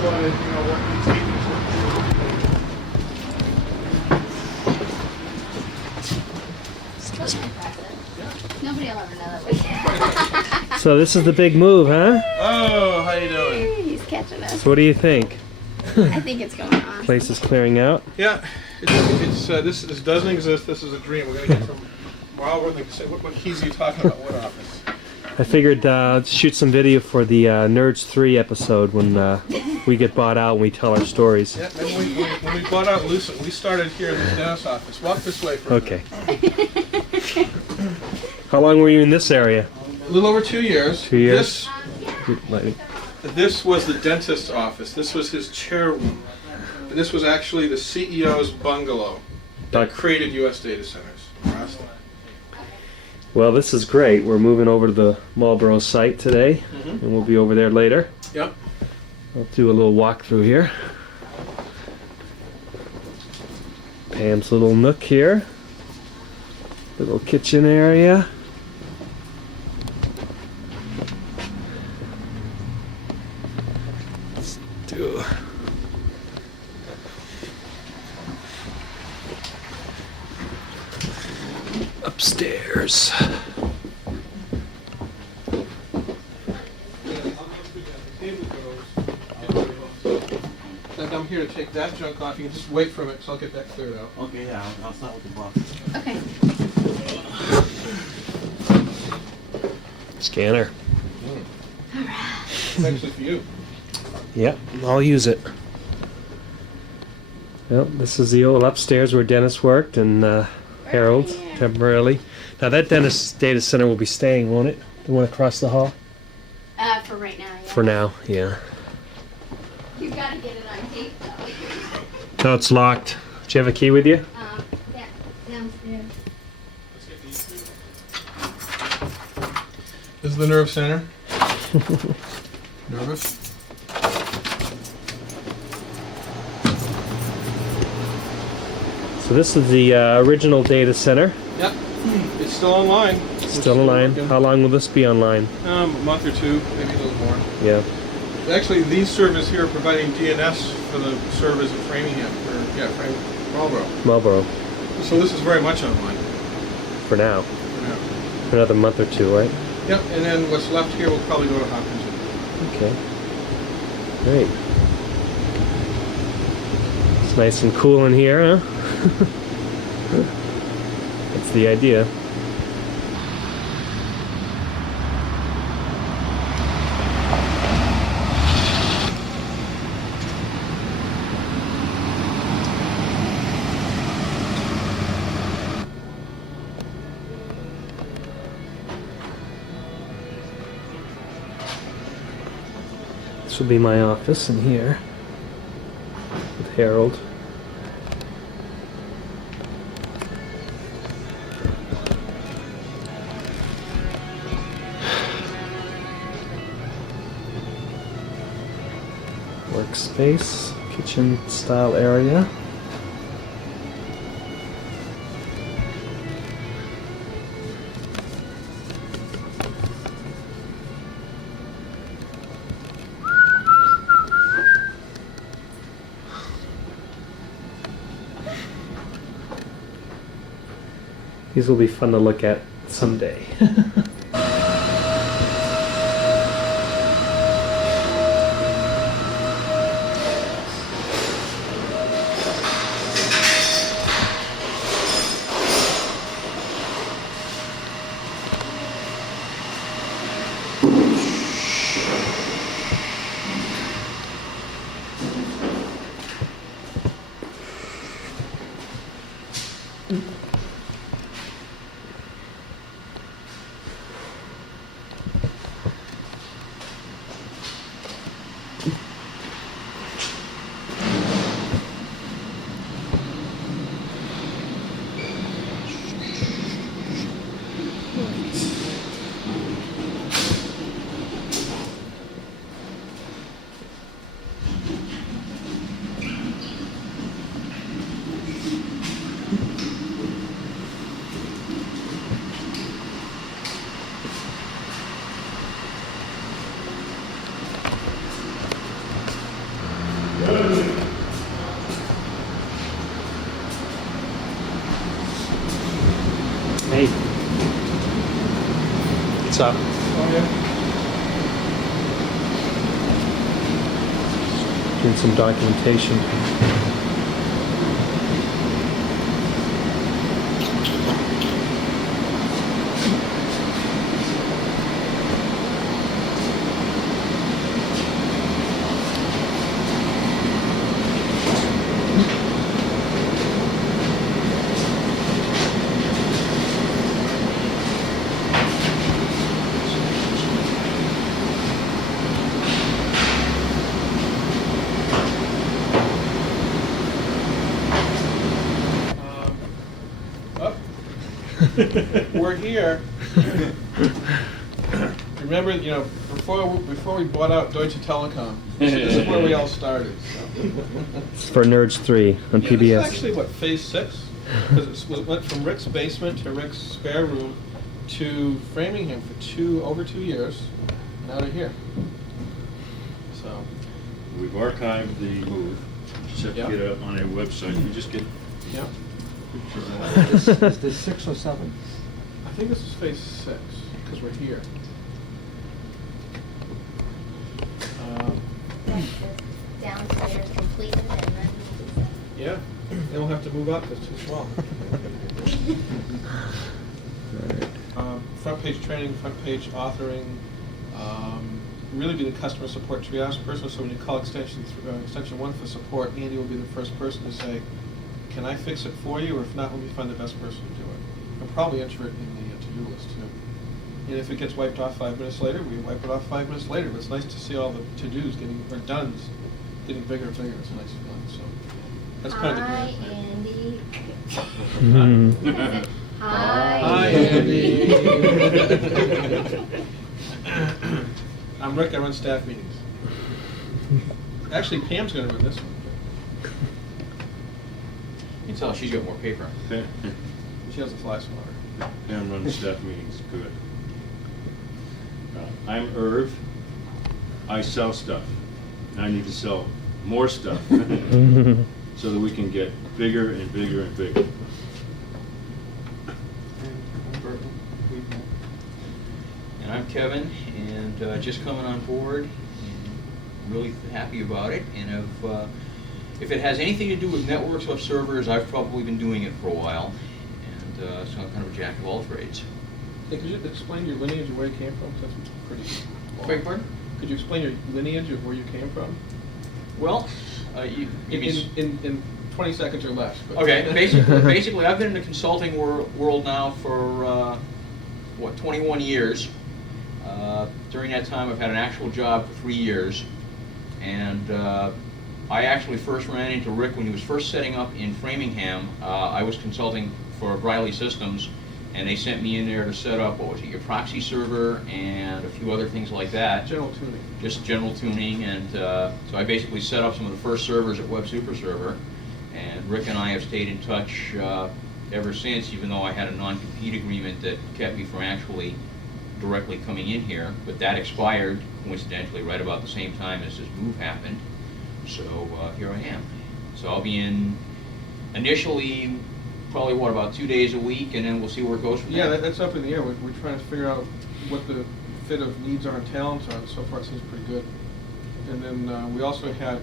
show you, what these meetings look Nobody will ever know that we can. So this is the big move, huh? Oh, how you doing? He's catching us. So what do you think? I think it's going on. Place is clearing out. Yeah, this doesn't exist. This is a dream. We're gonna get from. Well, we're gonna say, what keys are you talking about? What office? I figured shoot some video for the Nerds 3 episode when we get bought out and we tell our stories. Yeah, when we bought out Lucent, we started here in this Dennis office. Walk this way for a Okay. How long were you in this area? A little over 2 years. 2 years? This was the dentist's office. This was his chair room. And this was actually the CEO's bungalow that created US Data Centers. Well, this is great. We're moving over to the Marlboro site today, and we'll be over there later. Yep. I'll do a little walkthrough here. Pam's little nook here. Little kitchen area. Let's do upstairs. I'm here to take that junk off. You can just wait for a minute, so I'll get that cleared out. Okay, yeah, I'll start with the box. Okay. Scanner. It's actually for you. Yep, I'll use it. Well, this is the old upstairs where Dennis worked and Harold temporarily. Now that Dennis Data Center will be staying, won't it? The one across the hall? For right now, yeah. For now, yeah. You've got to get it on tape, though. No, it's locked. Do you have a key with you? Yeah, downstairs. This is the nerve center. Nervous? So this is the original data center. Yep. It's still online. Still online. How long will this be online? A month or two, maybe a little more. Yeah. Actually, these servers here are providing DNS for the servers at Framingham, Marlboro. Marlboro. So this is very much online. For now. Yeah. For another month or two, right? Yep, and then what's left here will probably go to Hopkins. Okay. Great. It's nice and cool in here, huh? That's the idea. This will be my office in here with Harold. Workspace, kitchen style area. These will be fun to look at someday. up. Oh, yeah. Doing some documentation. We're here. Remember, before we bought out Deutsche Telekom, this is where we all started. So. It's for Nerds 3 on Yeah, PBS. this is actually, what, phase 6? Because it went from Rick's basement to Rick's spare room to Framingham for over 2 years, and out of here. So. We've archived the move. Just have to get it up on a website. We just get Yeah. pictures of Is this 6 or 7? I think this is phase 6, because we're here. Downstairs completed and then. Yeah, they don't have to move up, it's too small. Front page training, front page authoring, really be the customer support triage person, so when you call extension 1 for support, Andy will be the first person to say, can I fix it for you, or if not, let me find the best person to do it. And probably enter it in the to-do list too. And if it gets wiped off 5 minutes later, we wipe it off 5 minutes later, but it's nice to see all the to-dos dones getting bigger and bigger, it's a nice feeling, so. That's kind of the Hi, grand plan. Andy. Hi, Andy. I'm Rick, I run staff meetings. Actually, Pam's gonna run this one. You can tell she's got more paper. She has a fly swatter. Pam runs staff meetings. Good. I'm Irv. I sell stuff. I need to sell more stuff so that we can get bigger and bigger and bigger. And I'm Kevin, and just coming on board, and really happy about it. And if it has anything to do with networks or servers, I've probably been doing it for a while, and so I'm kind of a jack of all trades. Hey, could you explain your lineage and where you came from? That's pretty long. Beg your pardon? Could you explain your lineage of where you came from? Well, you mean... In 20 seconds or less. But. Okay, basically, I've been in the consulting world now for, 21 years. During that time, I've had an actual job for 3 years. And I actually first ran into Rick when he was first setting up in Framingham. I was consulting for Briley Systems, and they sent me in there to set up, your proxy server and a few other things like that. General tuning. Just general tuning, and so I basically set up some of the first servers at Web Super Server. And Rick and I have stayed in touch ever since, even though I had a non-compete agreement that kept me from actually directly coming in here. But that expired, coincidentally, right about the same time as this move happened. So here I am. So I'll be in initially probably, about 2 days a week, and then we'll see where it goes from there. Yeah, that's up in the air. We're trying to figure out what the fit of needs are and talents are, and so far it seems pretty good. And then we also had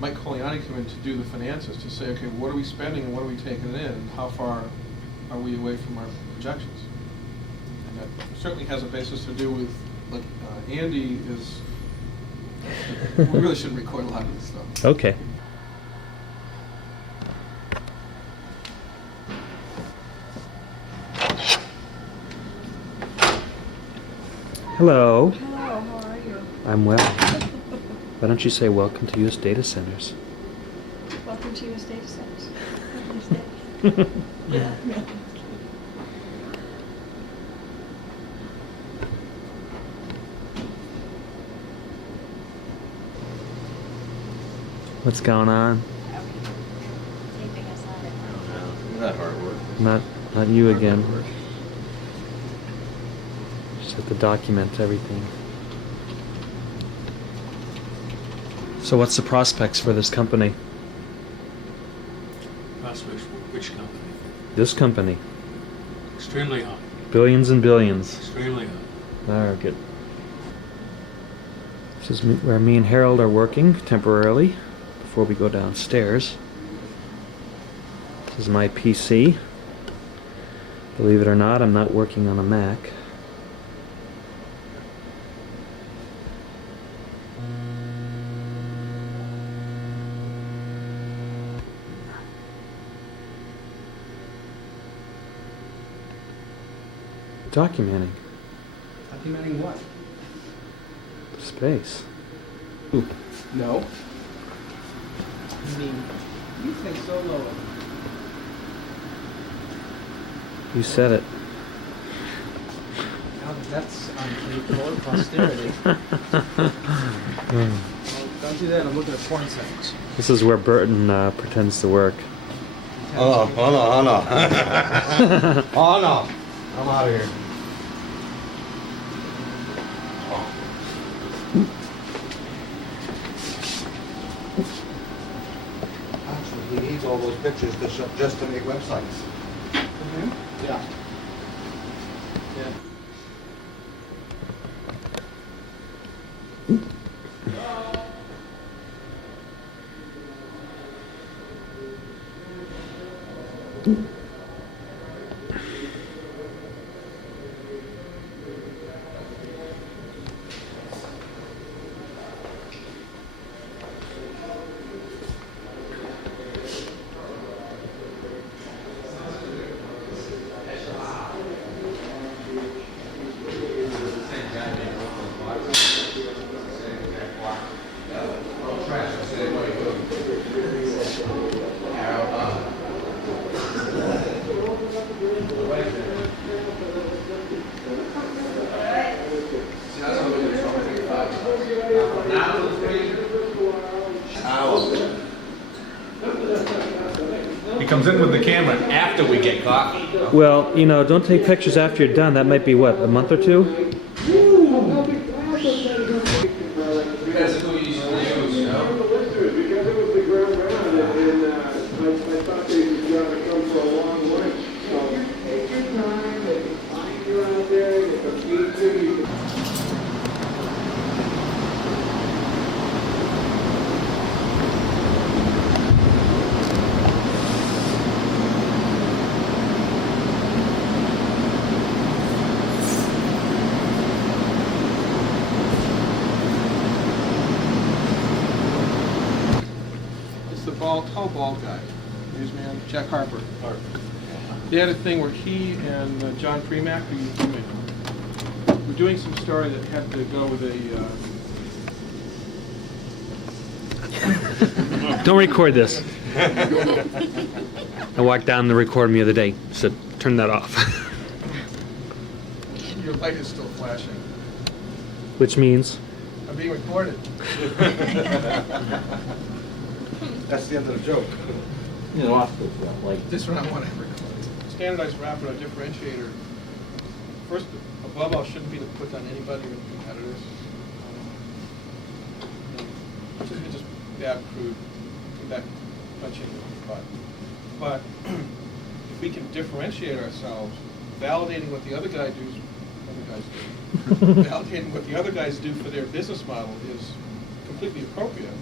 Mike Coliani come in to do the finances, to say, okay, what are we spending and what are we taking in, and how far are we away from our projections? And that certainly has a basis to do with, like, Andy is, we really shouldn't record a lot of this stuff. Okay. Hello. Hello, how are you? I'm well. Why don't you say welcome to US Data Centers? Welcome to US Data Centers. What's going on? Taping us on it. Not hard work. Not you again. Just have to document everything. So what's the prospects for this company? Prospects for which company? This company. Extremely high. Billions and billions. Extremely high. Very good. This is where me and Harold are working temporarily before we go downstairs. This is my PC. Believe it or not, I'm not working on a Mac. Documenting Documenting what? space. No. I mean, you think so low. You said it. Now that's uncapable of posterity. Well, don't do that. I'm looking at porn sites. This is where Burton pretends to work. Oh no. Oh no. I'm out of here. Actually, he needs all those pictures just to make websites. Yeah. Yeah. He comes in with the camera after we get coffee. Well, you know, don't take pictures after you're done. That might be what, a month or two? That's who you used to use, you know? It's the tall bald guy. His man, Jack Harper. They had a thing where he and John Premack, who you may know, were doing some story that had to go with a. Don't record this. I walked down to record me the other day. Said, turn that off. Your light is still flashing. Which means? I'm being recorded. That's the end of the joke. This one I want to record. Standardized wrapper or differentiator. First, above all, shouldn't be to put on anybody or competitors. It's just bad, crude, that punching in the butt. But if we can differentiate ourselves, validating what the other guys do, validating what the other guys do for their business model is completely appropriate,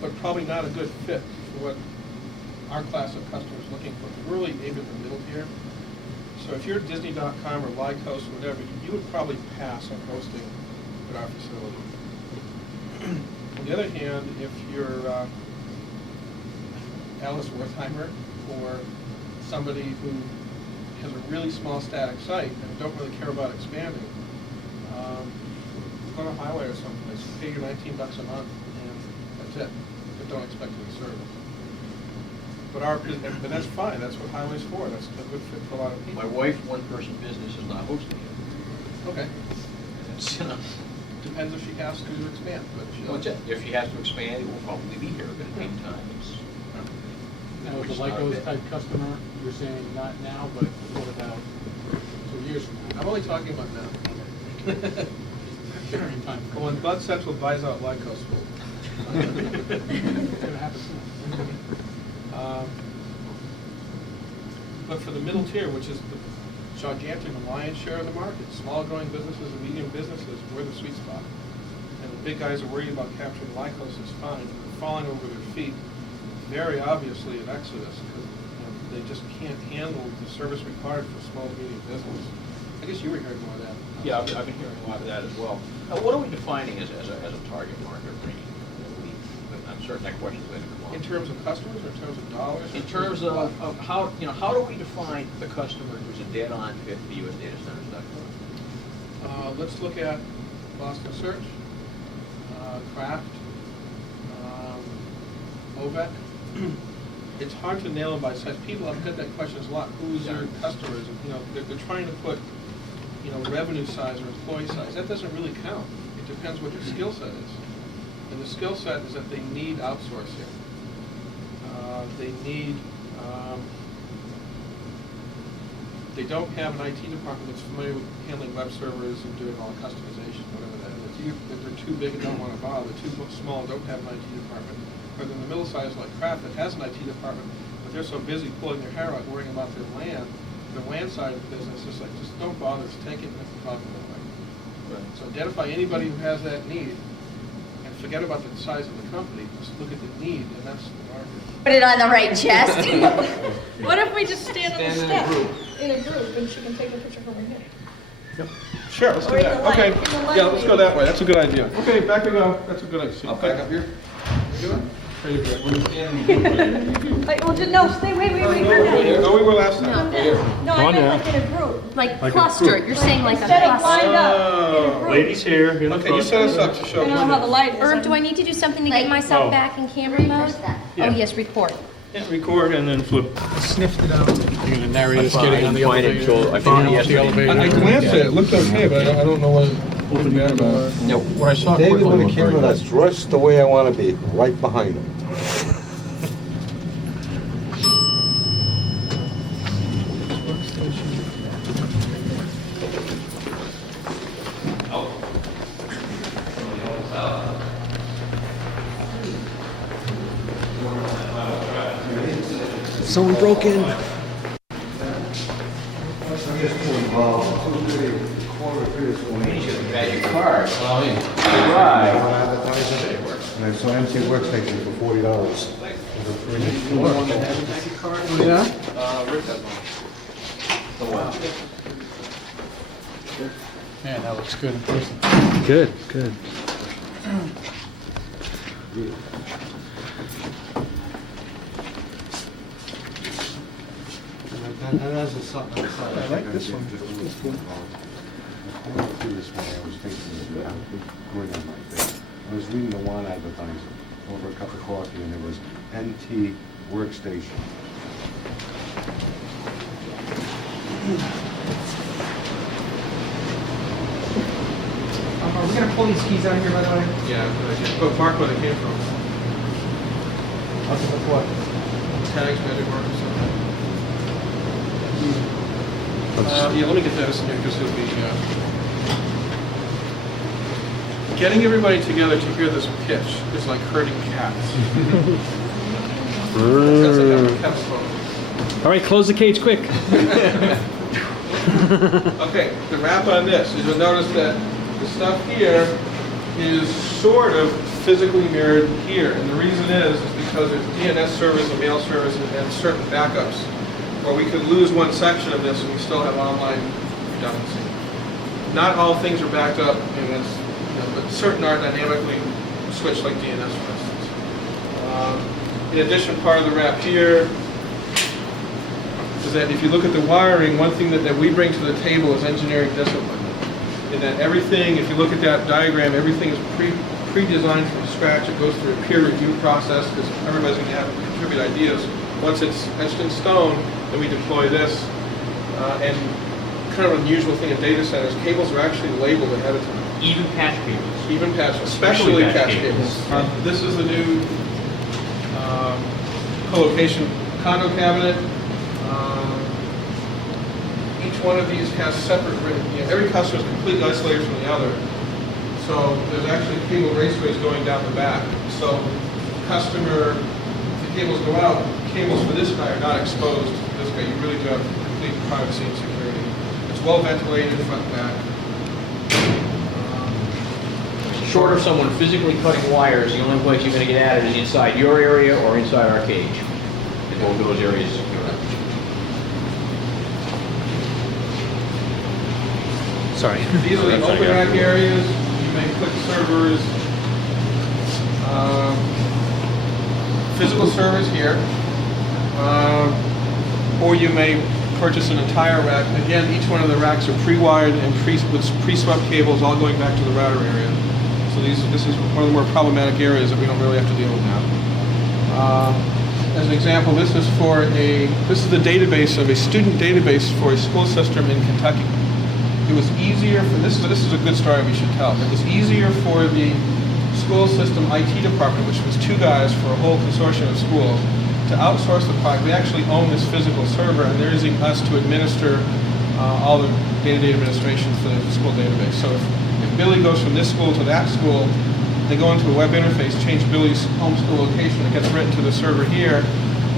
but probably not a good fit for what our class of customers is looking for. We're really maybe in the middle here. So if you're Disney.com or Lycos or whatever, you would probably pass on hosting at our facility. On the other hand, if you're Alice Wertheimer or somebody who has a really small static site and don't really care about expanding, go to Highway or someplace, pay your $19 a month, and that's it. But don't expect any service. But that's fine. That's what Highway's for. That's a good fit for a lot of people. My wife's one-person business is not hosting it. Okay. It's, you know, Depends if she has to expand, but if she has to expand, it will probably be here, but in the meantime, it's. Now, with the it's not a Lycos bit. type customer, you're saying not now, but what about 2 years from now? I'm only talking about now. Carrying time. But when Blood Central buys out Lycos, It's gonna happen soon. But for the middle tier, which is the gigantic, the lion's share of the market, small growing businesses and medium businesses, we're the sweet spot. And the big guys are worried about capturing Lycos is fine, and they're falling over their feet, very obviously in Exodus, because they just can't handle the service required for small to medium business. I guess you were hearing more of that. Yeah, I've been hearing a lot of that as well. Now, what are we defining as a target market range? I'm certain that question's going to come up. In terms of customers, or in terms of dollars? In terms of how, how do we define the customer who's a dead-on fit for US DataCenters.com? Let's look at Boston Search, Kraft, OVEC. It's hard to nail them by size. People have got that question a lot. Who's your customers? And, they're trying to put, revenue size or employee size. That doesn't really count. It depends what your skill set is. And the skill set is that they need outsourcing. They need, they don't have an IT department that's familiar with handling web servers and doing all the customization, whatever that is. If they're too big and don't want to bother, they're too small and don't have an IT department. Or they're in the middle size like Kraft that has an IT department, but they're so busy pulling their hair out worrying about their land side of the business. It's like, just don't bother, just take it and let the problem go away. Right. So identify anybody who has that need, and forget about the size of the company. Just look at the need, and that's the market. Put it on the right chest. What if we just stand on the Stand step? in a In a group, and she can take a picture from her here. Yep. Sure, let's do Or in that. the light, Okay. in the light Yeah, let's go that way. That's a good idea. Okay, back we go. That's a good idea. I'll back up here. You do it? Or you do it? Wait, well, no, stay, wait. No, we were last time. No, I meant like in a group. Like cluster, you're saying like a Instead of cluster. lined up, in a group. Ladies here. Okay, you set us up to show. I don't know how the light is. Herb, do I need to do something to Like- get myself Oh. back in camera mode? Oh, yes, record. Yeah, record and then flip. I sniffed it out. You're gonna narrate us getting on the elevator. I Getting off the elevator. I glanced at it. It looked okay, but I don't know what bad about it. No, what I saw David quickly with a was very camera good. that's dressed the way I want to be, right behind him. Someone broke in. I'm just too involved. Had your card. Well, And I saw empty workstation for $40. Yeah? Rick has one. Man, that looks good in person. Good. And as a side, I like this one. I went through this one, I was thinking, yeah, big grin on my face. I was reading the one advertising over a cup of coffee, and it was NT Workstation. Are we gonna pull these keys out of here, by the way? Yeah, good idea. But mark where they came from. Up to the what? Tags, magic mark or something. Yeah, let me get Dennis in here because he'll be, getting everybody together to hear this pitch is like herding cats. That's like having a cat's phone. All right, close the cage quick. Okay, the wrap on this is you'll notice that the stuff here is sort of physically mirrored here. And the reason is because there's DNS service and mail service and certain backups. Or we could lose one section of this and we still have online redundancy. Not all things are backed up, but certain are dynamically switched like DNS, for instance. In addition, part of the wrap here is that if you look at the wiring, one thing that we bring to the table is engineering discipline. In that everything, if you look at that diagram, everything is pre-designed from scratch. It goes through a peer review process because everybody's going to have to contribute ideas. Once it's etched in stone, then we deploy this. And kind of an unusual thing in data centers, cables are actually labeled ahead of time. Even patch cables. Even patch, especially patch cables. cables. This is a new co-location condo cabinet. Each one of these has separate, every customer is completely isolated from the other. So there's actually cable raceways going down the back. So customer, if the cables go out, cables for this guy are not exposed to this great. You really do have complete privacy and security. It's well ventilated front and back. Short of someone physically cutting wires, the only place you're gonna get at it is inside your area or inside our cage. And both those areas secure. Sorry. These are the open rack areas. You may put servers, physical servers here, or you may purchase an entire rack. Again, each one of the racks are pre-wired and with pre-swept cables all going back to the router area. So this is one of the more problematic areas that we don't really have to deal with now. As an example, this is the database of a student database for a school system in Kentucky. It was easier for this is a good story we should tell. It was easier for the school system IT department, which was 2 guys for a whole consortium of schools, to outsource the product. We actually own this physical server, and they're using us to administer all the day-to-day administration for the school database. So if Billy goes from this school to that school, they go into a web interface, change Billy's home school location, it gets written to the server here,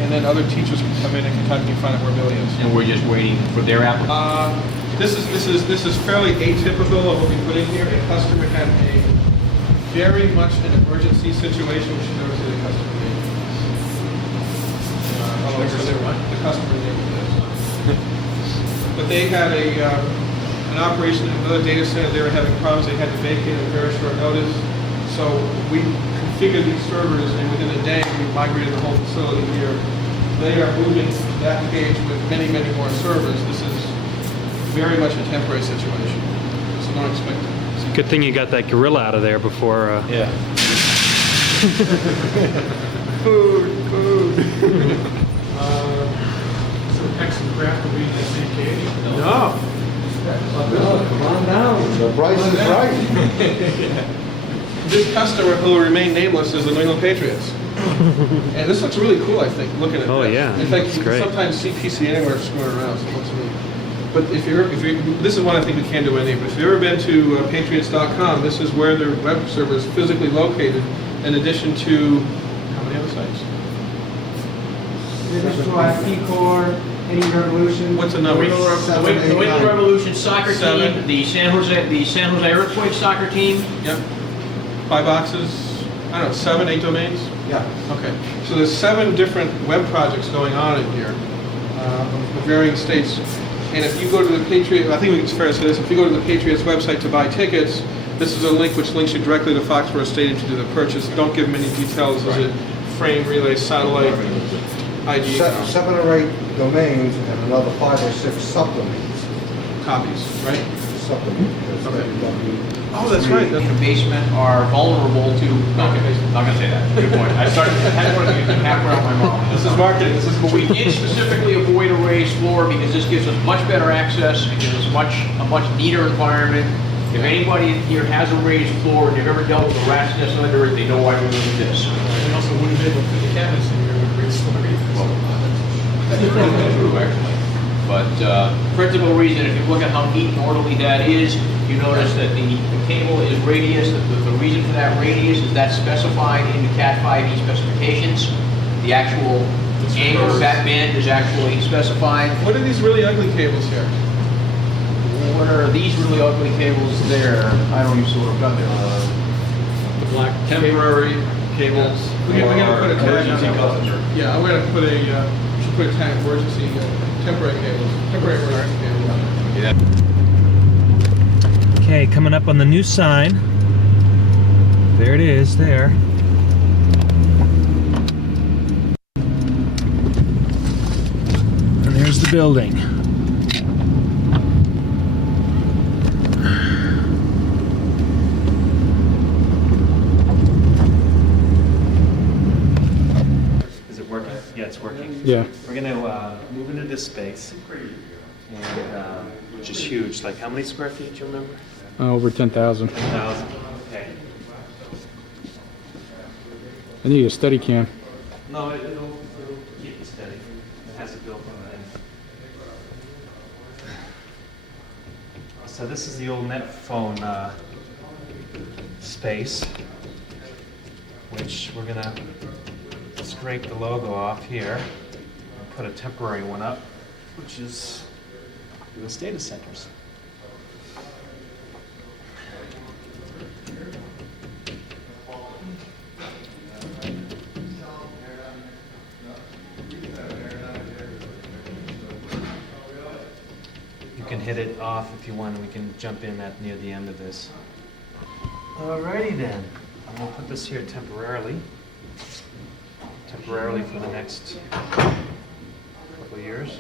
and then other teachers can come in Kentucky and find out where Billy is. And we're just waiting for their application. This is fairly atypical of what we put in here. A customer had a very much an emergency situation, which should never say the customer name. The customer name is. But they had an operation in another data center. They were having problems. They had to vacate at very short notice. So we configured these servers, and within a day, we migrated the whole facility here. They are moving that page with many, many more servers. This is very much a temporary situation, so don't expect it. Good thing you got that gorilla out of there before. Yeah. Food. So X and Craft will be in the same cage? No. Come on down, the price is right. This customer, who will remain nameless, is the New England Patriots. And this looks really cool, I think, looking at Oh, this. yeah, In fact, it's you great. can sometimes see PC anywhere screwing around, so it looks neat. But if you're, this is one I think we can do any, but if you've ever been to patriots.com, this is where their web server is physically located, in addition to, how many other sites? Additional IP core, any revolution. What's the number? The New England Revolution soccer 7. team, the San Jose Earthquake soccer team. Yep. 5 boxes, I don't know, 7, 8 domains? Yeah. Okay, so there's 7 different web projects going on in here, of varying states. And if you go to the Patriot, I think it's fair to say this, if you go to the Patriots website to buy tickets, this is a link which links you directly to Foxborough Stadium to do the purchase. Don't give many details. Is it frame, relay, satellite, ID? 7 or 8 domains and another 5 or 6 subdomains. Copies, right? Subdomains. Okay. Oh, that's right. In the basement are vulnerable to, not gonna say that, good point. I had one of these half around my mom. This is marketing, this is But we did specifically avoid a raised floor because this gives us much better access, it gives us a much neater environment. If anybody here has a raised floor and they've ever dealt with a rat's nest under it, they know why we do this. We also wouldn't be able to put the cabinets in here with great stories. True, actually. But principal reason, if you look at how neat and orderly that is, you notice that the cable is radius. The reason for that radius is that's specified in the Cat 5e specifications. The actual angle of that band is actually specified. What are these really ugly cables here? What are these really ugly cables there? I don't even see what I've got there. The black temporary cables. We're gonna put a tag on Emergency that. cables. Yeah, I'm gonna put should put a tag emergency, temporary cables, temporary emergency cables. Yeah. Okay, coming up on the new sign. There it is, there. And there's the building. Is it working? Yeah, it's working. Yeah. We're gonna move into this space, and which is huge. Like, how many square feet? Do you remember? Over 10,000. 10,000. Okay. I need a steady cam. No, it'll keep it steady. It has a built-in thing. So this is the old net phone space, which we're gonna scrape the logo off here and put a temporary one up. which is US data centers. You can hit it off if you want, and we can jump in at near the end of this. Alrighty then. I'm gonna put this here temporarily for the next couple of years.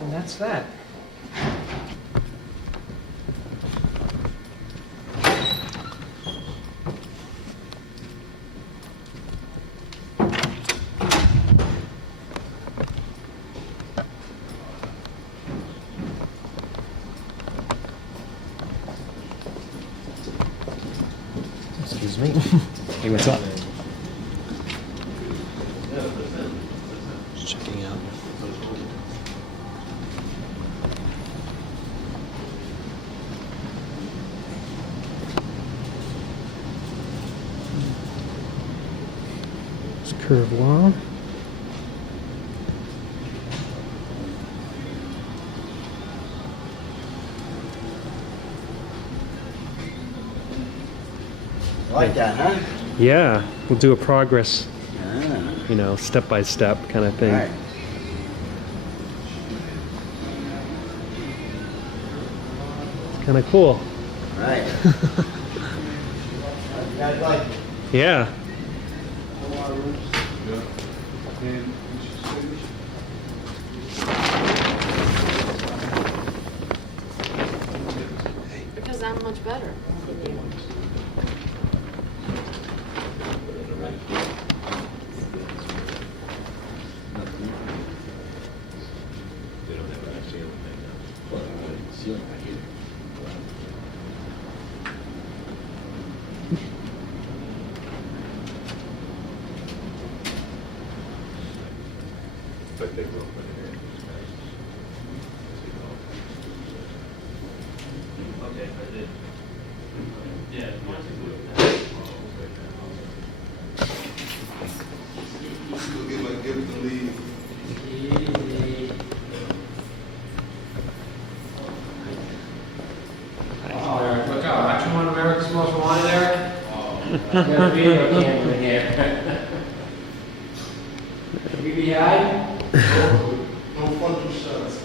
And that's that. Excuse me. Hey, what's up? Just checking out. It's curved wall. Like that, huh? Yeah, we'll do a progress, Ah, you know, step by step kind of thing. right. Kind of cool. Right. You guys like it? Yeah. Because I'm much better. Look out, aren't you one of America's Most Wanted, Eric? Got a video camera here. You behind? No funky shots.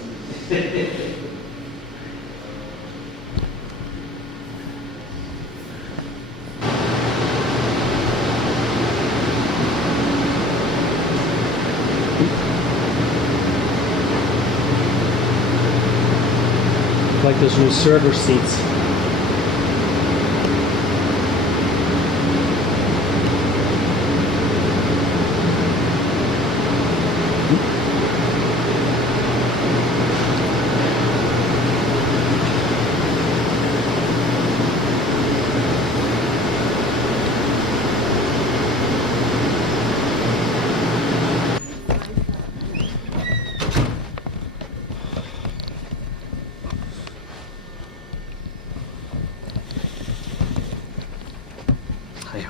Like those new server seats.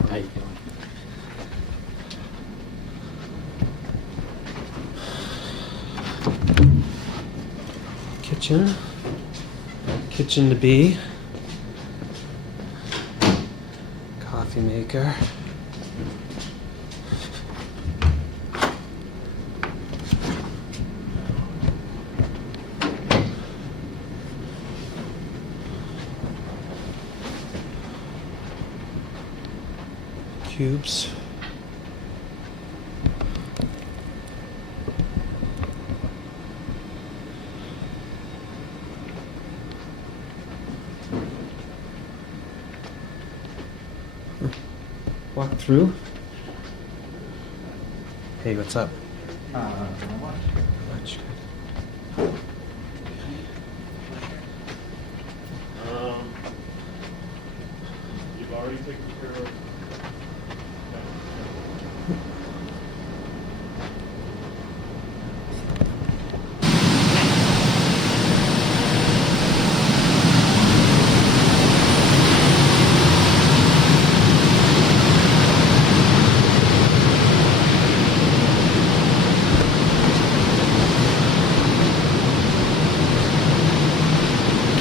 How you doing? Kitchen to be. Coffee maker. Cubes. Walk through. Hey, what's up? Much good. You've already taken care of.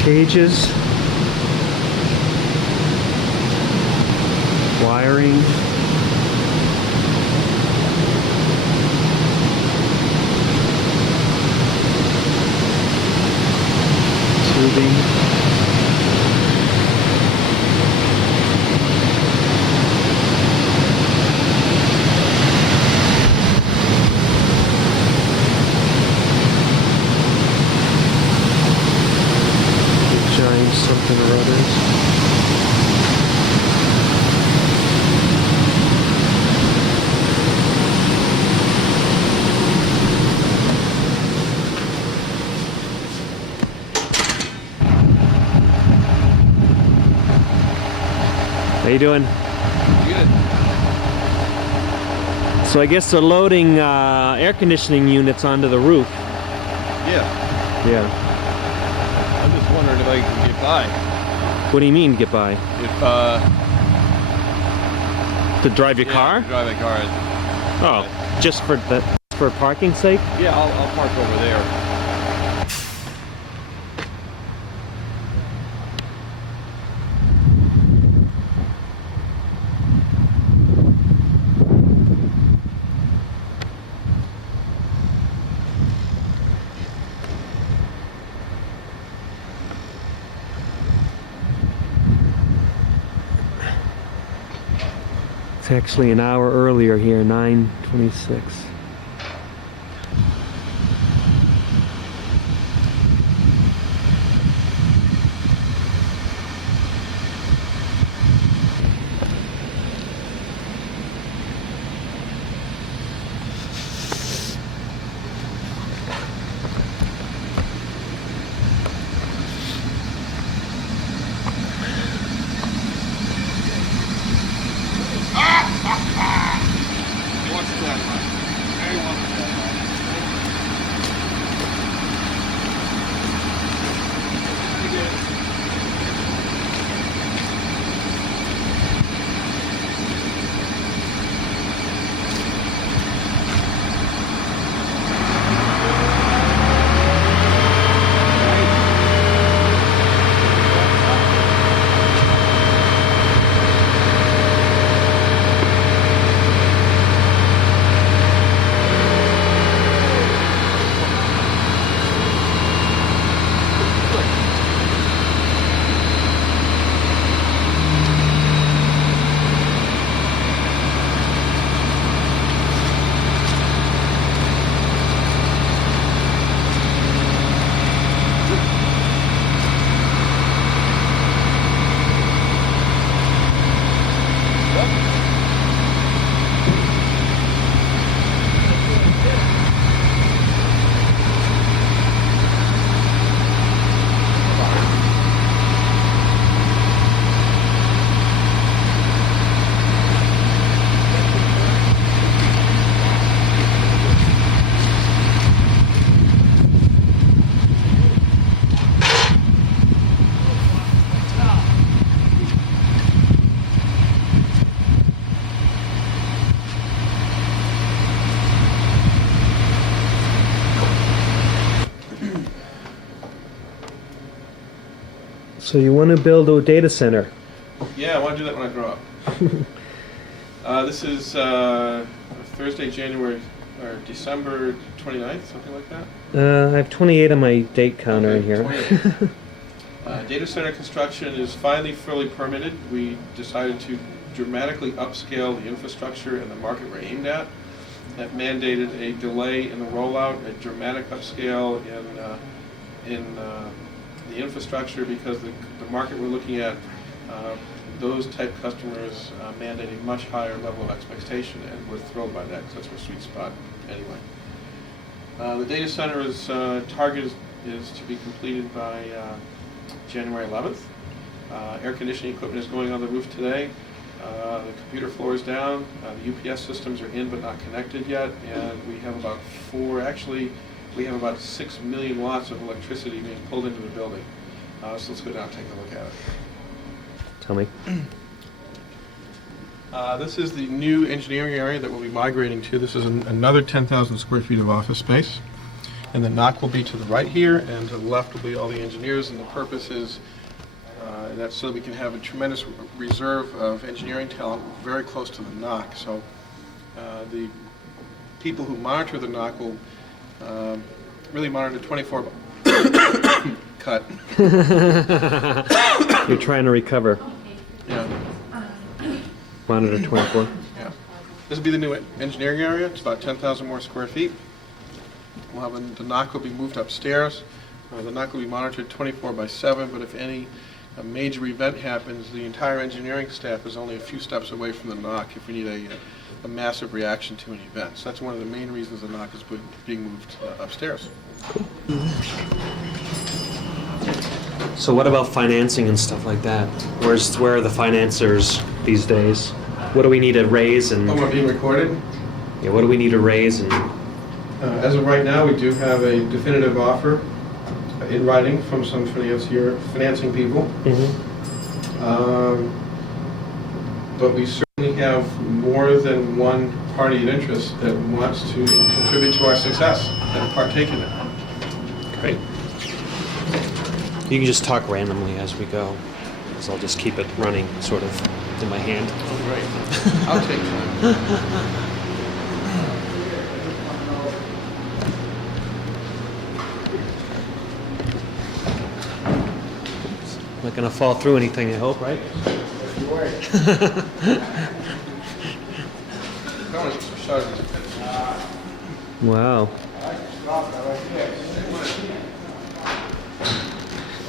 Cages. Wiring. Tubing. Giant something or others. How you doing? Good. So I guess they're loading air conditioning units onto the roof. Yeah, Yeah. I'm just wondering if I can get by. What do you mean get by? If, To drive your car? drive a car. Oh, just for parking's sake? Yeah, I'll park over there. It's actually an hour earlier here, 9:26. So you want to build a data center? Yeah, I want to do that when I grow up. This is Thursday, January, or December 29th, something like that. I have 28 on my date counter in here. 28. Data center construction is finally fully permitted. We decided to dramatically upscale the infrastructure and the market we're aimed at. That mandated a delay in the rollout, a dramatic upscale in the infrastructure because the market we're looking at, those type customers mandate a much higher level of expectation, and we're thrilled by that because that's our sweet spot anyway. The data center is target is to be completed by January 11th. Air conditioning equipment is going on the roof today. The computer floor is down. The UPS systems are in but not connected yet, and we have about we have about 6 million watts of electricity being pulled into the building. So let's go down and take a look at it. Tell me. This is the new engineering area that we'll be migrating to. This is another 10,000 square feet of office space. And the knock will be to the right here, and to the left will be all the engineers, and the purpose is that's so that we can have a tremendous reserve of engineering talent very close to the knock. So the people who monitor the knock will really monitor 24 cut. You're trying to recover. Yeah. Monitor 24. Yeah. This will be the new engineering area. It's about 10,000 more square feet. We'll have the knock will be moved upstairs. The knock will be monitored 24/7, but if any major event happens, the entire engineering staff is only a few steps away from the knock if we need a massive reaction to an event. So that's one of the main reasons the knock is being moved upstairs. So what about financing and stuff like that? Where are the financiers these days? What do we need to raise and? Oh, we're being recorded? Yeah, what do we need to raise and? As of right now, we do have a definitive offer in writing from some financing people. But we certainly have more than one party of interest that wants to contribute to our success and partake in it. Great. You can just talk randomly as we go, because I'll just keep it running sort of in my hand. Oh, great. I'll take time. Not gonna fall through anything, I hope, right? Wow.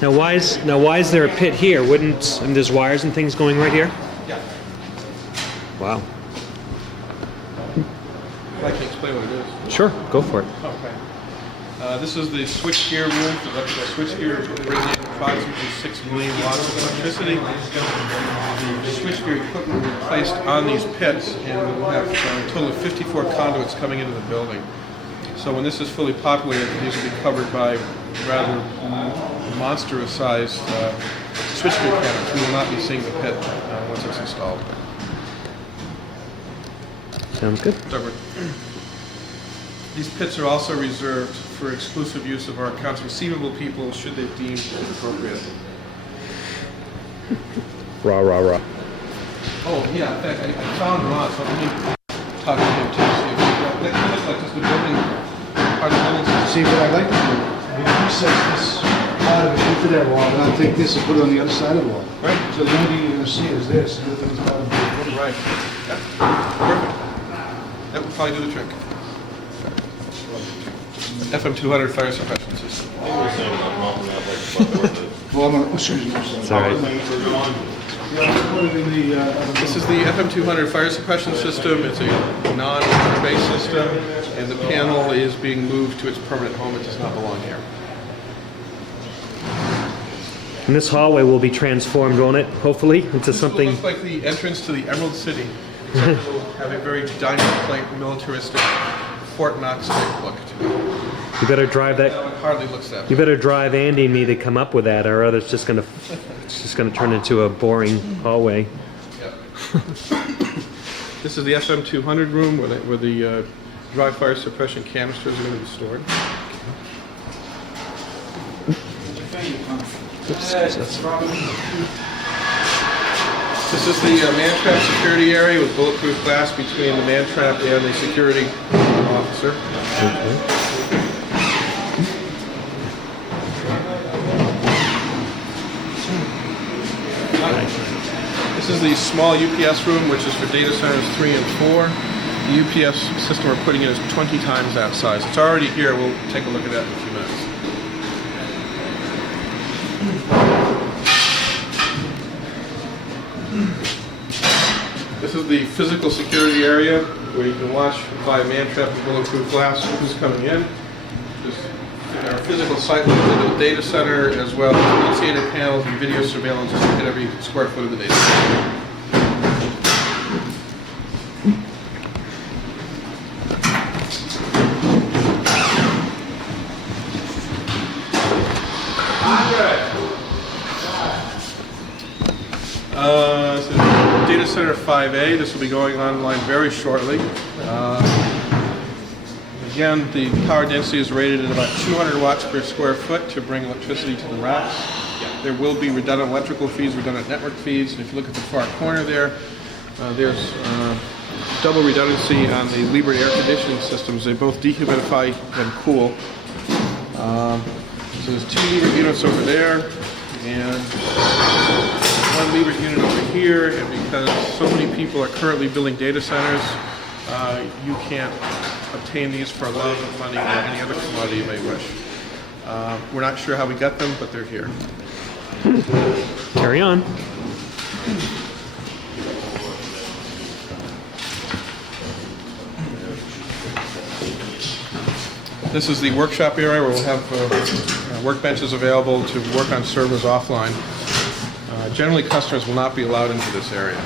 Now why is there a pit here? And there's wires and things going right here? Yeah. Wow. I'd like to explain what it is. Sure, go for it. Okay. This is the switchgear room. The electrical switchgear brings in approximately 6 million watts of electricity. The switchgear equipment will be placed on these pits, and we'll have a total of 54 conduits coming into the building. So when this is fully populated, these will be covered by rather monstrous-sized switchgear cabinets. We will not be seeing the pit once it's installed. Sounds good. These pits are also reserved for exclusive use of our accounts receivable people should they deem it appropriate. Rah, rah, rah. Oh, yeah, in fact, I found Ron, so let me talk to him too, see if that looks like just the building, part of the building system. See, what I'd like to do, we recess this part of it into that wall, and I'll take this and put it on the other side of the wall. Right. So the only thing you're gonna see is this, everything's part of the building. Right. Yep. Perfect. That would probably do the trick. FM 200 fire suppression system. Well, excuse me. It's all right. This is the FM 200 fire suppression system. It's a non-based system, and the panel is being moved to its permanent home. It does not belong here. And this hallway will be transformed, won't it? Hopefully into This something. will look like the entrance to the Emerald City. It will have a very diamond plate, militaristic, Fort Knox type look to it. You better drive that. It hardly looks that You way. better drive Andy and me to come up with that, or other it's just gonna turn into a boring hallway. Yeah. This is the FM 200 room where the dry fire suppression canisters are going to be stored. Oops, that's- This is the man-trap security area with bulletproof glass between the man-trap and the security officer. This is the small UPS room, which is for data centers 3 and 4. The UPS system we're putting in is 20 times that size. It's already here. We'll take a look at that in a few minutes. This is the physical security area where you can watch by man-trap with bulletproof glass who's coming in. Just our physical site look into the data center, as well as annunciator panels and video surveillance to look at every square foot of the data center. This is Data Center 5A. This will be going online very shortly. Again, the power density is rated at about 200 watts per square foot to bring electricity to the racks. There will be redundant electrical feeds, redundant network feeds. And if you look at the far corner there, there's double redundancy on the Liebert air conditioning systems. They both dehumidify and cool. So there's 2 Liebert units over there and 1 Liebert unit over here. And because so many people are currently building data centers, you can't obtain these for a lot of money or any other commodity you may wish. We're not sure how we got them, but they're here. Carry on. This is the workshop area where we'll have workbenches available to work on servers offline. Generally, customers will not be allowed into this area.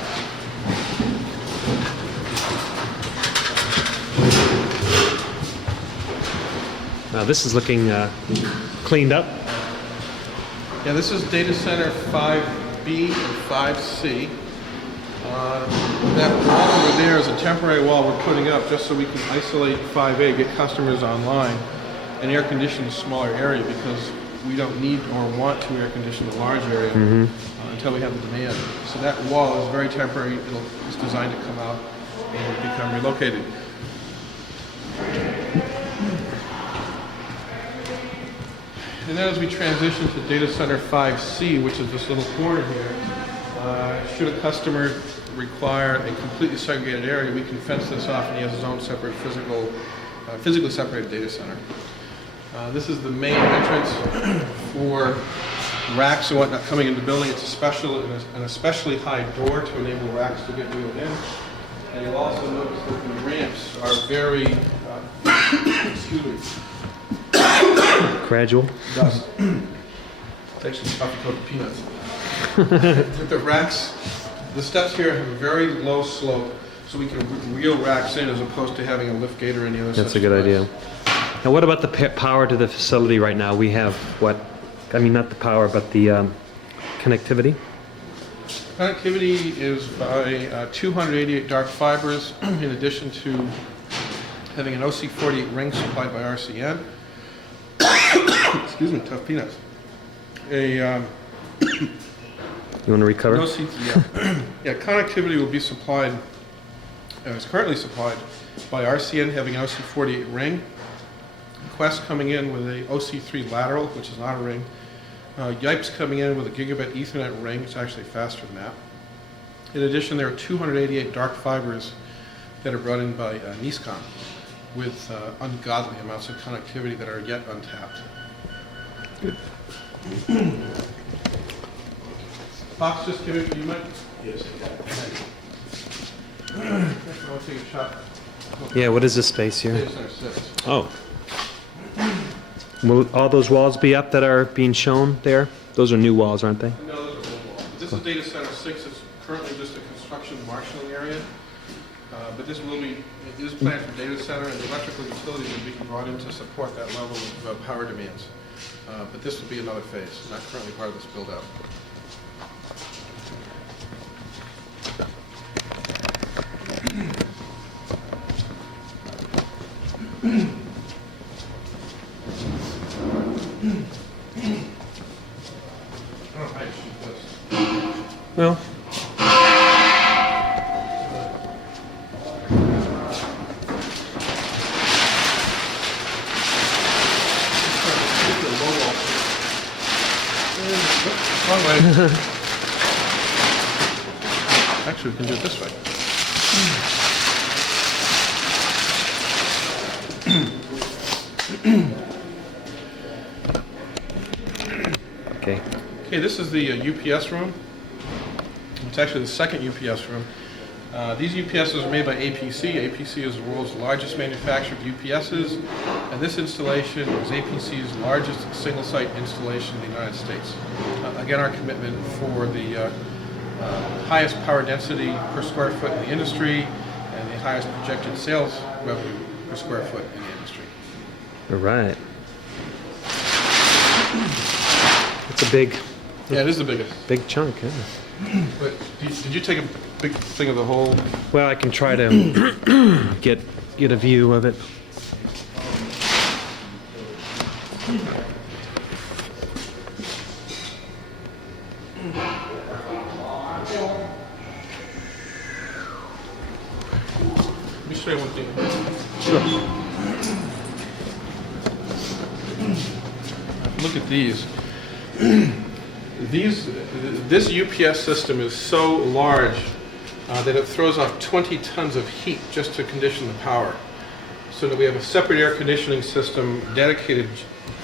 Now this is looking cleaned up. Yeah, this is data center 5B and 5C. That wall over there is a temporary wall we're putting up just so we can isolate 5A, get customers online, and air condition a smaller area because we don't need or want to air condition a large area until we have the demand. So that wall is very temporary. It's designed to come out and become relocated. And then as we transition to data center 5C, which is this little corner here, should a customer require a completely segregated area, we can fence this off and he has his own separate physically separated data center. This is the main entrance for racks and whatnot coming into the building. It's an especially high door to enable racks to get wheeled in. And you'll also notice that the ramps are very, excuse me, Gradual. dust. It's actually coffee coated peanuts. The racks, the steps here have a very low slope, so we can wheel racks in as opposed to having a lift gate or any other. That's such a good device. idea. Now what about the power to the facility right now? We have what? I mean, not the power, but the connectivity. Connectivity is by 288 dark fibers, in addition to having an OC48 ring supplied by RCN. Excuse me, tough peanuts. You want to recover? Yeah, connectivity will be supplied, is currently supplied by RCN having an OC48 ring, Quest coming in with a OC3 lateral, which is not a ring, Yipes coming in with a gigabit Ethernet ring. It's actually faster than that. In addition, there are 288 dark fibers that are brought in by Niscon with ungodly amounts of connectivity that are yet untapped. Good. Fox, just give it to you, Mike? Yes, I got it. I'll take a shot. Yeah, what is this space here? Data Center 6. Oh. Will all those walls be up that are being shown there? Those are new walls, aren't they? No, those are old walls. This is Data Center 6. It's currently just a construction marshalling area. But this will be, it is planned for data center, and the electrical utilities will be brought in to support that level of power demands. But this will be another phase, not currently part of this build-out. Well. Actually, we can do it this way. Okay. Okay, this is the UPS room. It's actually the second UPS room. These UPSs are made by APC. APC is the world's largest manufacturer of UPSs, and this installation is APC's largest single-site installation in the United States. Again, our commitment for the highest power density per square foot in the industry and the highest projected sales revenue per square foot in the industry. All right. It's a big, Yeah, it is the biggest. big chunk, yeah. But did you take a big thing of the whole? Well, I can try to get a view of it. Let me show you one thing. Look at these. This UPS system is so large that it throws off 20 tons of heat just to condition the power. So that we have a separate air conditioning system dedicated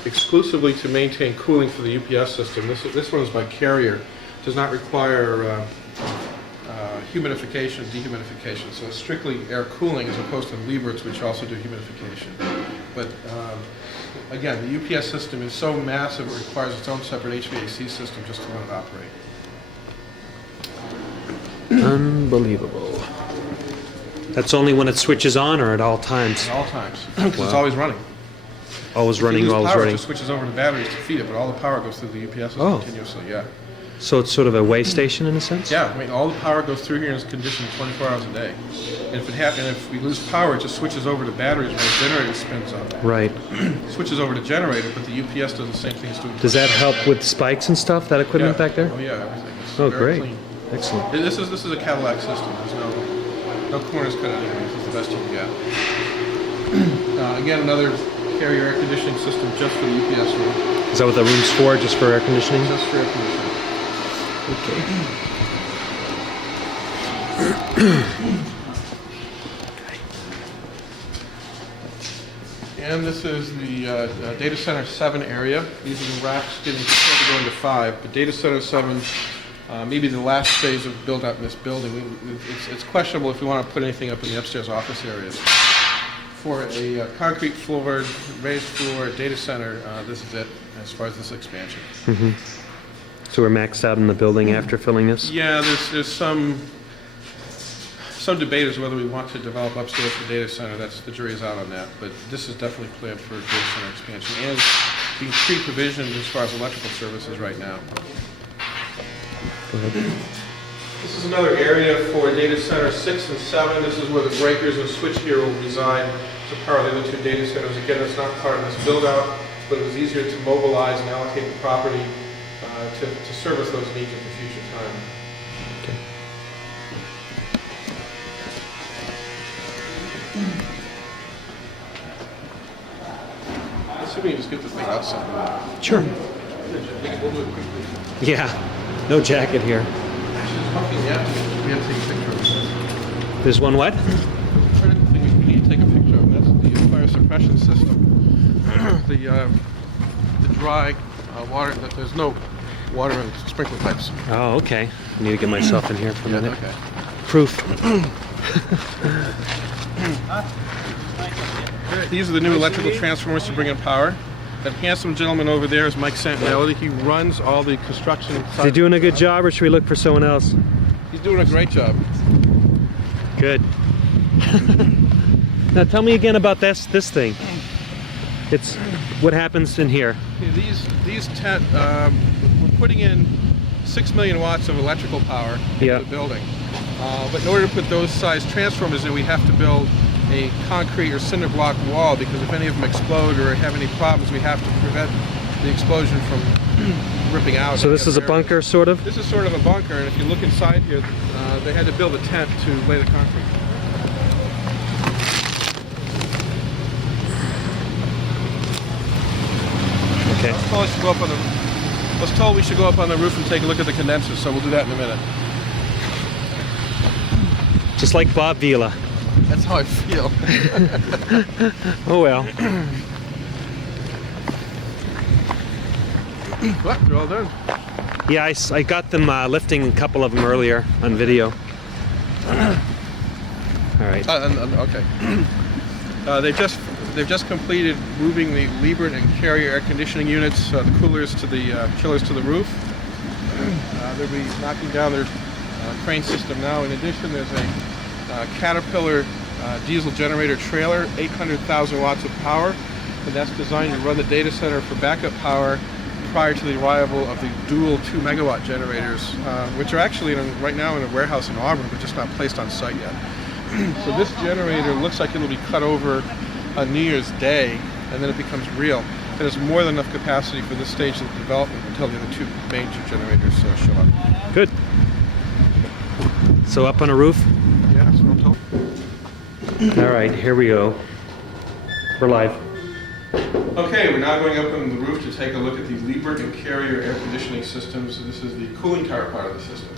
exclusively to maintain cooling for the UPS system. This one is by Carrier. Does not require humidification, dehumidification. So it's strictly air cooling as opposed to Lieberts, which also do humidification. But again, the UPS system is so massive it requires its own separate HVAC system just to let it operate. Unbelievable. That's only when it switches on or at all times? At all times, because it's Wow. always running. Always running, If you lose always power, running. it just switches over to batteries to feed it, but all the power goes through the UPS system Oh. continuously, yeah. So it's sort of a way station in a sense? Yeah, I mean, all the power goes through here and is conditioned 24 hours a day. And if we lose power, it just switches over to batteries when the generator spins up. Right. Switches over to generator, but the UPS does the same thing it's doing. Does that help with spikes and stuff, that equipment back there? Oh yeah, everything. It's Oh, very great. clean. Excellent. This is a Cadillac system. There's no corners cut anywhere. This is the best you can get. Again, another Carrier air conditioning system just for the UPS room. Is that what the room's for, just for air conditioning? Just for air conditioning. Okay. And this is the Data Center 7 area. These are the racks getting prepared to go into 5. But Data Center 7, maybe the last phase of build out in this building. It's questionable if we want to put anything up in the upstairs office areas. For a concrete floored, raised floor data center, this is it as far as this expansion. Mm-hmm. So we're maxed out in the building after filling this? Yeah, there's some debate as to whether we want to develop upstairs for data center. The jury is out on that. But this is definitely planned for data center expansion and being pre-provisioned as far as electrical services right now. Go ahead. This is another area for data center 6 and 7. This is where the breakers and switchgear will reside to power the other two data centers. Again, it's not part of this build-out, but it was easier to mobilize and allocate the property to service those needs at the future time. Okay. Let's see if we can just get this thing outside. Sure. We'll do it quickly. Yeah. No jacket here. Actually, fucking yeah. We have to take a picture of this. There's one what? Critical thing we need to take a picture of. That's the fire suppression system. the dry water. There's no water in sprinkler pipes. Oh, okay. I need to get myself in here for a minute. Okay. Proof. These are the new electrical transformers to bring in power. That handsome gentleman over there is Mike Santinelli. He runs all the construction. Is he doing a good job, or should we look for someone else? He's doing a great job. Good. Now tell me again about this thing. It's what happens in here. We're putting in 6 million watts of electrical power Yeah. into the building. But in order to put those size transformers in, we have to build a concrete or cinder block wall, because if any of them explode or have any problems, we have to prevent the explosion from ripping out. So this is a bunker, sort of? This is sort of a bunker, and if you look inside here, they had to build a tent to lay the concrete. Okay. I was told we should go up on the roof and take a look at the condensers, so we'll do that in a minute. Just like Bob Vila. That's how I feel. Oh well. What? They're all done. Yeah, I got them lifting a couple of them earlier on video. All right. Okay. They've just completed moving the Liebert and Carrier air conditioning units, the coolers to the chillers to the roof. They'll be knocking down their crane system now. In addition, there's a Caterpillar diesel generator trailer, 800,000 watts of power, and that's designed to run the data center for backup power prior to the arrival of the dual 2 megawatt generators, which are actually right now in a warehouse in Auburn, but just not placed on site yet. So this generator looks like it'll be cut over on New Year's Day, and then it becomes real. And there's more than enough capacity for this stage of the development until the other two major generators show up. Good. So up on a roof? Yeah, that's what I'm told. All right, here we go. We're live. Okay, we're now going up on the roof to take a look at the Liebert and Carrier air conditioning systems. So this is the cooling tower part of the system.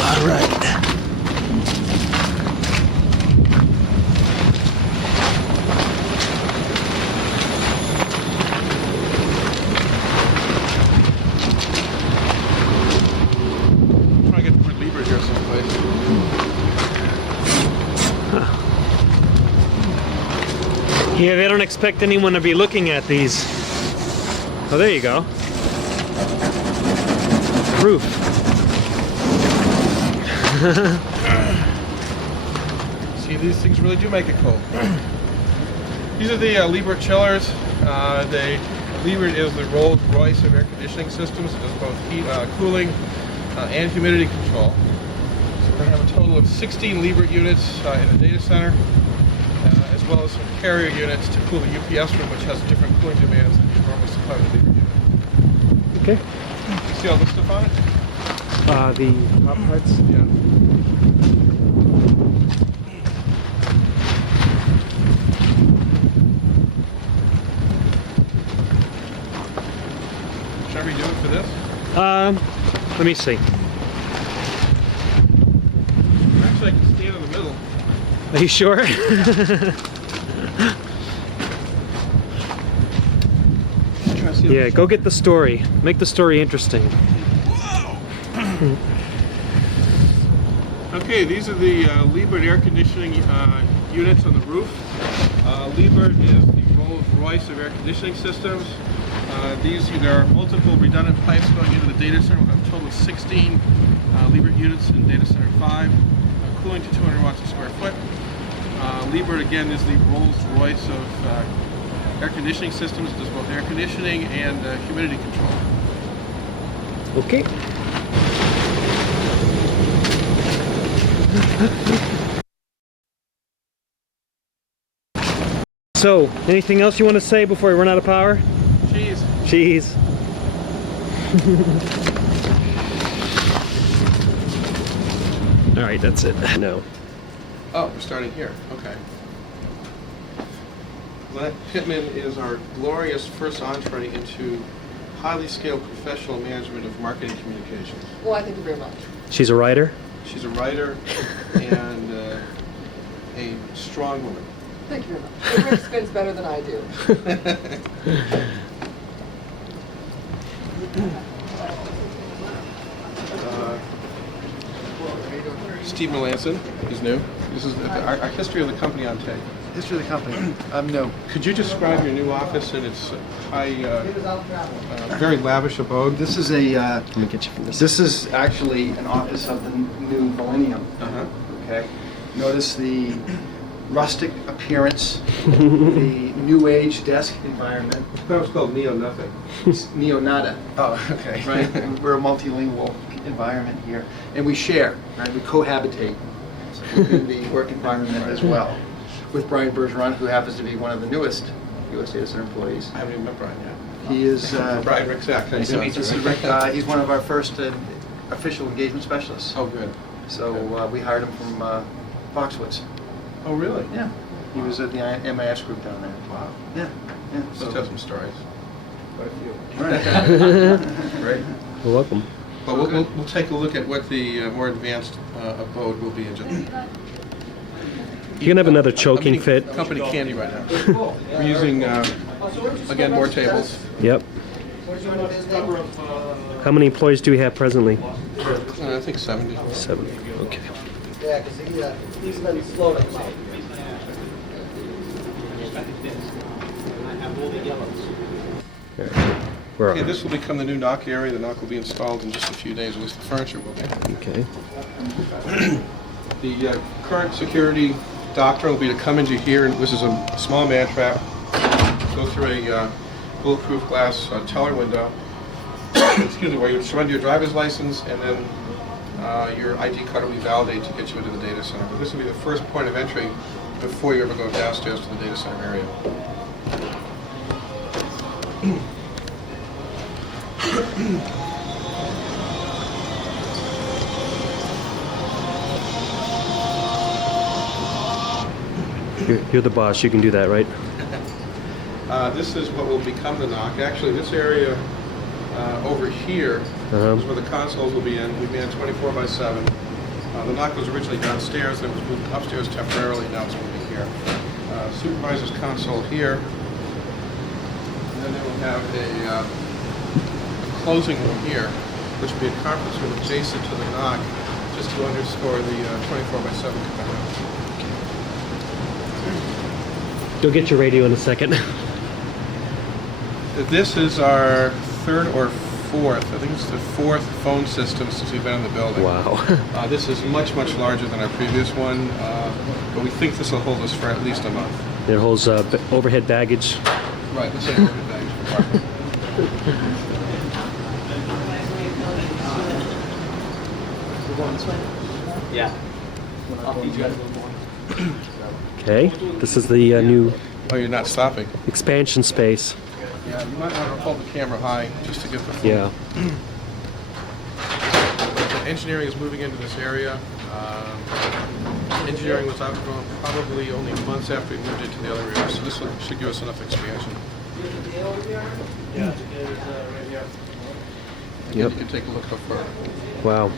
All right. Try to get the word Liebert here someplace. Yeah, they don't expect anyone to be looking at these. Oh, there you go. Roof. See, these things really do make it cold. These are the Liebert chillers. Liebert is the Rolls Royce of air conditioning systems. It does both heat, cooling and humidity control. So we're going to have a total of 16 Liebert units in the data center, as well as some Carrier units to cool the UPS room, which has different cooling demands than you normally supply with a Liebert unit. Okay. You see all this stuff on it? The top parts? Yeah. Should I redo it for this? Let me see. Actually, I can stand in the middle. Are you sure? Try to see Yeah, go get the story. Make the story interesting. Okay, these are the Liebert air conditioning units on the roof. Liebert is the Rolls Royce of air conditioning systems. There are multiple redundant pipes going into the data center. We'll have a total of 16 Liebert units in data center 5, cooling to 200 watts a square foot. Liebert, again, is the Rolls Royce of air conditioning systems. It does both air conditioning and humidity control. Okay. So, anything else you want to say before we run out of power? Cheese. Cheese. All right, that's it. No. Oh, we're starting here. Okay. Lynette Pittman is our glorious first entree into highly scaled professional management of marketing communications. Well, I thank you very much. She's a writer? She's a writer and a strong woman. Thank you very much. Your Rick spins better than I do. Steve Melanson, he's new. This is our history of the company on tape. History of the company. I'm new. Could you describe your new office and its high, very lavish abode? This is a. Let me get you from this. This is actually an office of the new millennium. Uh-huh. Okay. Notice the rustic appearance, the new age desk environment. That was called Neo Nothing. Neo nada. Oh, okay. Right. We're a multilingual environment here, and we share. Right. We cohabitate within the work environment as well. With Brian Bergeron, who happens to be one of the newest U.S. Data Center employees. I haven't even met Brian yet. He is Brian Ricksack. Nice to meet you, sir. Rick, he's one of our first official engagement specialists. Oh, good. So we hired him from Foxwoods. Oh, really? Yeah. He was at the MIS group down there. Wow. Yeah. Yeah. Let's tell some stories. Quite a few. Right. Right. You're welcome. But we'll take a look at what the more advanced abode will be in just. You can have another choking I'm fit. eating company candy right now. We're using, again, more tables. Yep. How many employees do we have presently? I think 70. 70. Okay. Yeah, because he's been slow to come out. Where Okay, are this will become the new knock area. The knock will be installed in just a few days, at least the furniture will be. we? Okay. The current security doctrine will be to come into here, and this is a small man trap, go through a bulletproof glass teller window, excuse me, where you surrender your driver's license, and then your ID card will be validated to get you into the data center. But this will be the first point of entry before you ever go downstairs to the data center area. You're the boss, you can do that, right? This is what will become the NOC. Actually, this area over here is where the consoles will be in. We'll be in 24/7. The NOC was originally downstairs, then it was moved upstairs temporarily, now it's moving here. Supervisor's console here. And then they will have a closing room here, which will be a conference room adjacent to the NOC, just to underscore the 24/7 commitment. You'll get your radio in a second. This is our third or fourth, I think it's the fourth phone system since we've been in the building. Wow. This is much, much larger than our previous one, but we think this will hold us for at least a month. It holds overhead baggage. Right, this is overhead baggage compartment. Yeah. I'll feed you guys a little more. Okay, this is the new Oh, you're not stopping? expansion space. Yeah, you might want to hold the camera high just to get the full. Yeah. The engineering is moving into this area. Engineering was outgrown probably only months after we moved into the other area, so this should give us enough expansion. Yeah, right here. Yep. You can take a look how far. Wow.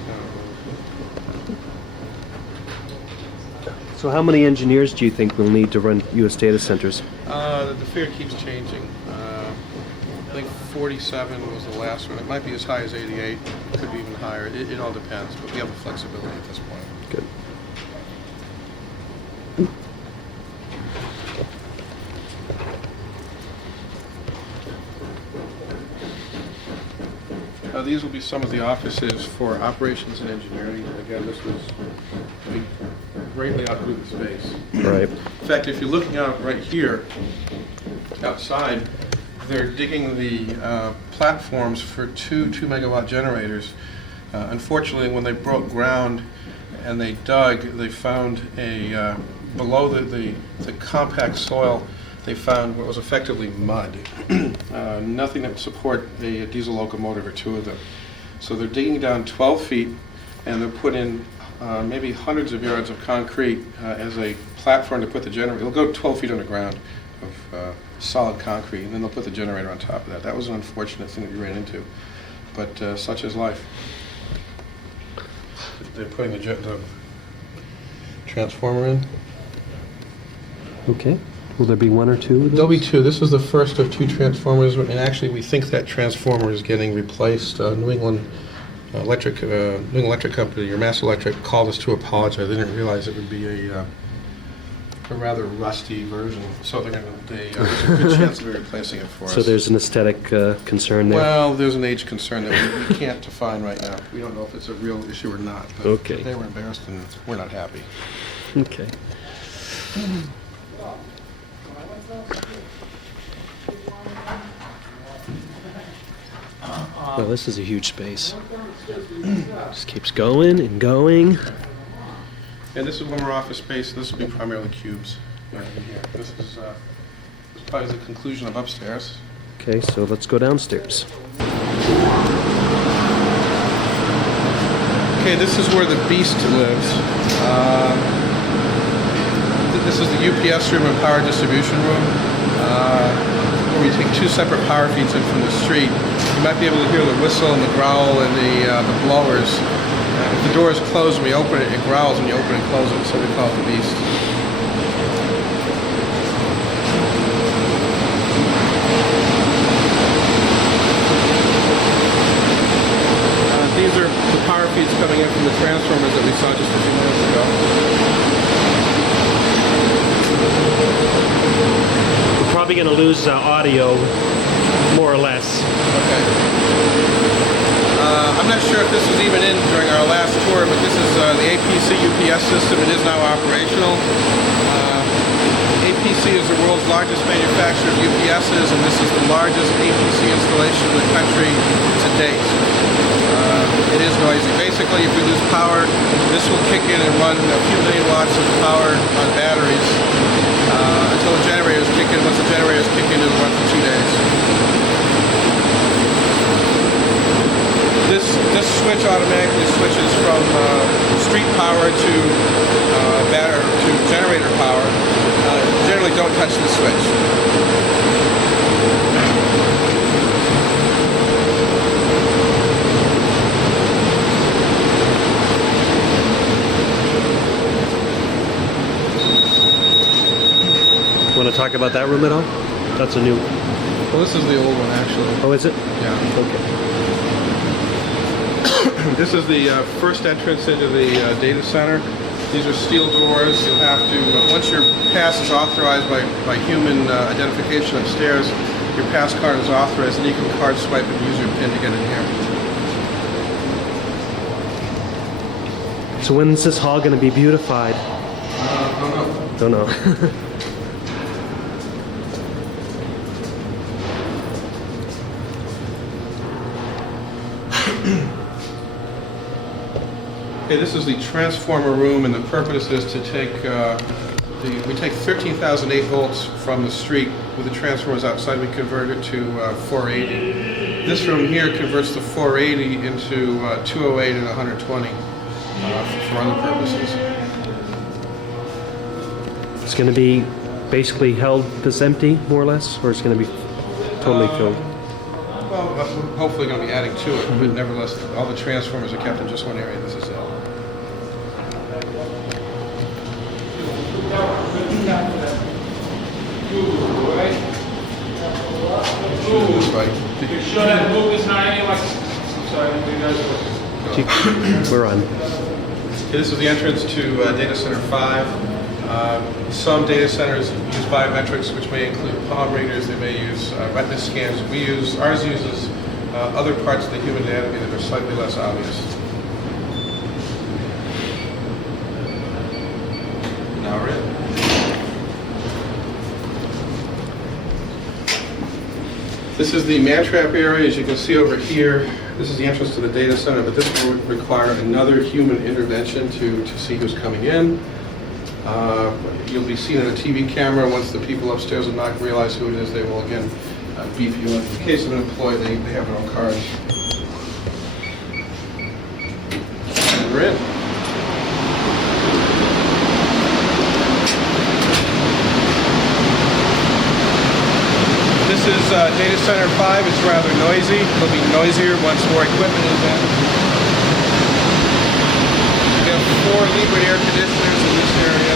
So how many engineers do you think we'll need to run U.S. data centers? The figure keeps changing. I think 47 was the last one. It might be as high as 88. Could be even higher. It all depends, but we have the flexibility at this point. Good. These will be some of the offices for operations and engineering. Again, this was, we greatly outgrew the space. Right. In fact, if you're looking out right here, outside, they're digging the platforms for two 2-megawatt generators. Unfortunately, when they broke ground and they dug, they found a, below the compact soil, they found what was effectively mud. Nothing that would support a diesel locomotive or two of them. So they're digging down 12 feet and they'll put in maybe hundreds of yards of concrete as a platform to put the generator. It'll go 12 feet underground of solid concrete, and then they'll put the generator on top of that. That was an unfortunate thing that we ran into, but such is life. They're putting the transformer in. Okay. Will there be one or two? There'll be two. This is the first of two transformers, and actually we think that transformer is getting replaced. New England Electric Company, or Mass Electric, called us to apologize. They didn't realize it would be a rather rusty version, so there's a good chance of replacing it for us. So there's an aesthetic concern there? Well, there's an age concern that we can't define right now. We don't know if it's a real issue or not. But Okay. They were embarrassed, and we're not happy. Okay. Well, this is a huge space. Just keeps going and going. And this is one more office space. This will be primarily cubes in here. This is probably the conclusion of upstairs. Okay, so let's go downstairs. Okay, this is where the beast lives. This is the UPS room and power distribution room. Where we take two separate power feeds in from the street. You might be able to hear the whistle and the growl and the blowers. If the door is closed and we open it, it growls when you open and close it, so we call it the beast. These are the power feeds coming in from the transformers that we saw just a few minutes ago. We're probably going to lose audio, more or less. Okay. I'm not sure if this was even in during our last tour, but this is the APC UPS system. It is now operational. APC is the world's largest manufacturer of UPSs, and this is the largest APC installation in the country to date. It is noisy. Basically, if we lose power, this will kick in and run a few million watts of power on batteries until the generators kick in. Once the generators kick in, it'll run for 2 days. This switch automatically switches from street power to generator power. Generally, don't touch the switch. Want to talk about that room at all? That's a new. Well, this is the old one, actually. Oh, is it? Yeah. Okay. This is the first entrance into the data center. These are steel doors. You'll have to, once your pass is authorized by human identification upstairs, your pass card is authorized, and you can card swipe and use your PIN to get in here. So when's this hall going to be beautified? Don't know. Okay, this is the transformer room, and the purpose is to take we take 13,008 volts from the street with the transformers outside. We convert it to 480. This room here converts the 480 into 208 and 120 for other purposes. It's going to be basically held this empty, more or less, or it's going to be totally filled? Well, we're hopefully going to be adding to it, but nevertheless, all the transformers are kept in just one area. This is it. We're on. Okay, this is the entrance to Data Center 5. Some data centers use biometrics, which may include palm readers. They may use retina scans. Ours uses other parts of the human anatomy that are slightly less obvious. Now we're in. This is the man-trap area. As you can see over here, this is the entrance to the data center, but this will require another human intervention to see who's coming in. You'll be seen on a TV camera. Once the people upstairs will not realize who it is, they will again beep you in. In the case of an employee, they have their own card. And we're in. This is Data Center 5. It's rather noisy. It'll be noisier once more equipment is in. We have 4 Liquid air conditioners in this area.